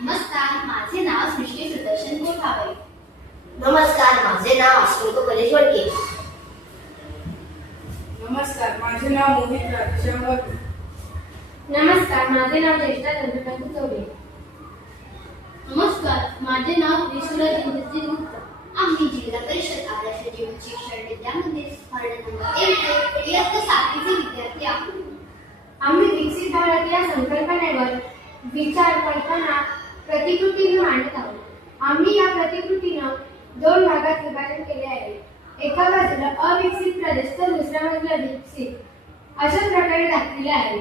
नमस्कार, माझे नाव सृष्टी सुदर्शन कोठावळे. नमस्कार, माझे नाव अश्विनी कलेश वडके. नमस्कार, माझे नाव मोहित राजेश्वर. नमस्कार, माझे नाव ज्येष्ठा चंद्रकांत चौरे. नमस्कार, माझे नाव त्रिशूरज इंद्रजित गुप्त. आम्ही जिल्हा परिषद आदर्श जीवन शिक्षण विद्यामंदिर वार्ड नंबर 1 चे इयत्ता 7वीचे विद्यार्थी आहोत. आम्ही विकसित भारत या संकल्पनेवर विचार, कल्पना, प्रतिकृती मांडत आहोत. आम्ही या प्रतिकृतीनं 2 भागात विभाजन केले आहे. एका बाजूला अविकसित प्रदेश तर दुसऱ्या बाजूला विकसित अशा प्रकारे दाखवले आहे.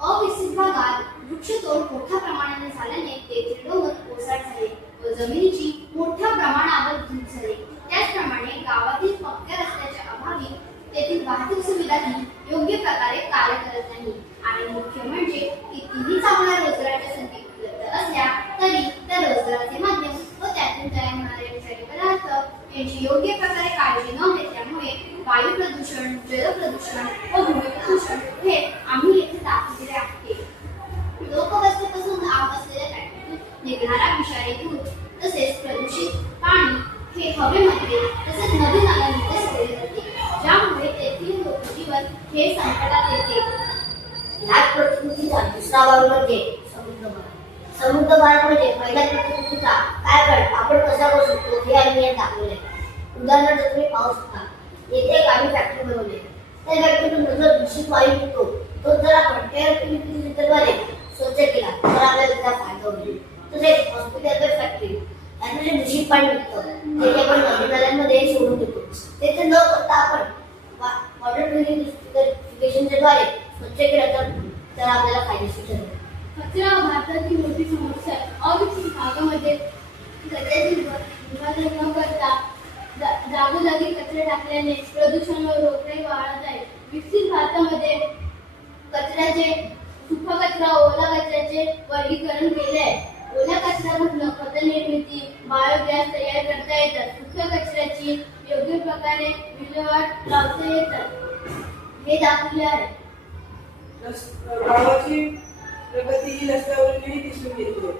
अविकसित भागात वृक्षतोड मोठ्या प्रमाणाने झाल्याने तेथील डोंगर ओसाड झाले व जमिनीची मोठ्या प्रमाणावर धूप झाली. त्याचप्रमाणे गावातील पक्क्या रस्त्याच्या अभावी तेथील वाहतूक सुविधाही योग्य प्रकारे कार्य करत नाही. आणि मुख्य म्हणजे कितीही चांगल्या रोजगाराच्या संधी उपलब्ध असल्या तरी त्या रोजगाराचे माध्यम व त्यातून तयार होणारे विषारी पदार्थ यांची योग्य प्रकारे काळजी न घेतल्यामुळे वायू प्रदूषण, जल प्रदूषण व भूमी प्रदूषण हे आम्ही येथे दाखवलेले आहे. लोकवस्तीपासून आत असलेल्या फॅक्टरीतून निघणारा विषारी धूर तसेच प्रदूषित पाणी हे हवेमध्ये तसेच नदी नाल्यांमध्ये सोडले जाते, ज्यामुळे तेथील लोकजीवन हे संकटात येते. याच प्रतिकृतीचा दुसरा भाग म्हणजे समुद्र भाग. समुद्र भाग म्हणजे पहिल्या प्रतिकृतीचा काय आपण कसा करू शकतो हे आम्ही यात दाखवले. उदाहरणार्थ तुम्ही पाहू शकता, येथे एक आम्ही फॅक्टरी बनवली. त्या फॅक्टरीतून जो दूषित वायू निघतो तो जर आपण त्या प्रतिकृतीद्वारे स्वच्छ केला तर आपल्याला त्याचा फायदा होईल. तसेच हॉस्पिटल फॅक्टरी यातून जे दूषित पाणी निघतं ते आपण नदी नाल्यांमध्ये सोडून देतो. तेथे न करता आपण वॉटर प्युरिफिकेशनच्या द्वारे स्वच्छ केलं तर आपल्याला फायदेशीर ठरेल. कचरा भारताची मोठी समस्या आहे. अविकसित भागामध्ये कचऱ्याचे विभाजन न करता जागोजागी कचरा टाकल्याने प्रदूषण व रोगराई वाढत आहे. विकसित भारतामध्ये कचऱ्याचे सुका कचरा, ओला कचऱ्याचे वर्गीकरण केले आहे. ओल्या कचऱ्यापासून खत निर्मिती, बायोगॅस तयार करता येतात. सुक्या कचऱ्याची योग्य प्रकारे विल्हेवाट लावता येतात हे दाखवले आहे. गावाची प्रगती ही रस्त्यावरूनही दिसून येते.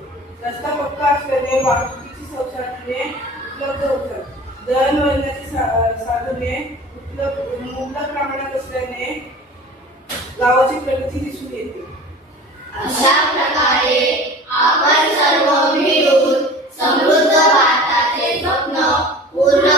रस्ता पक्का असल्याने वाहतुकीची शौचालये उपलब्ध होतात. दळणवळणाची साधने मुबलक प्रमाणात असल्याने गावाची प्रगती दिसून येते. अशा प्रकारे आपण सर्व मिळून समृद्ध भारताचे स्वप्न पूर्ण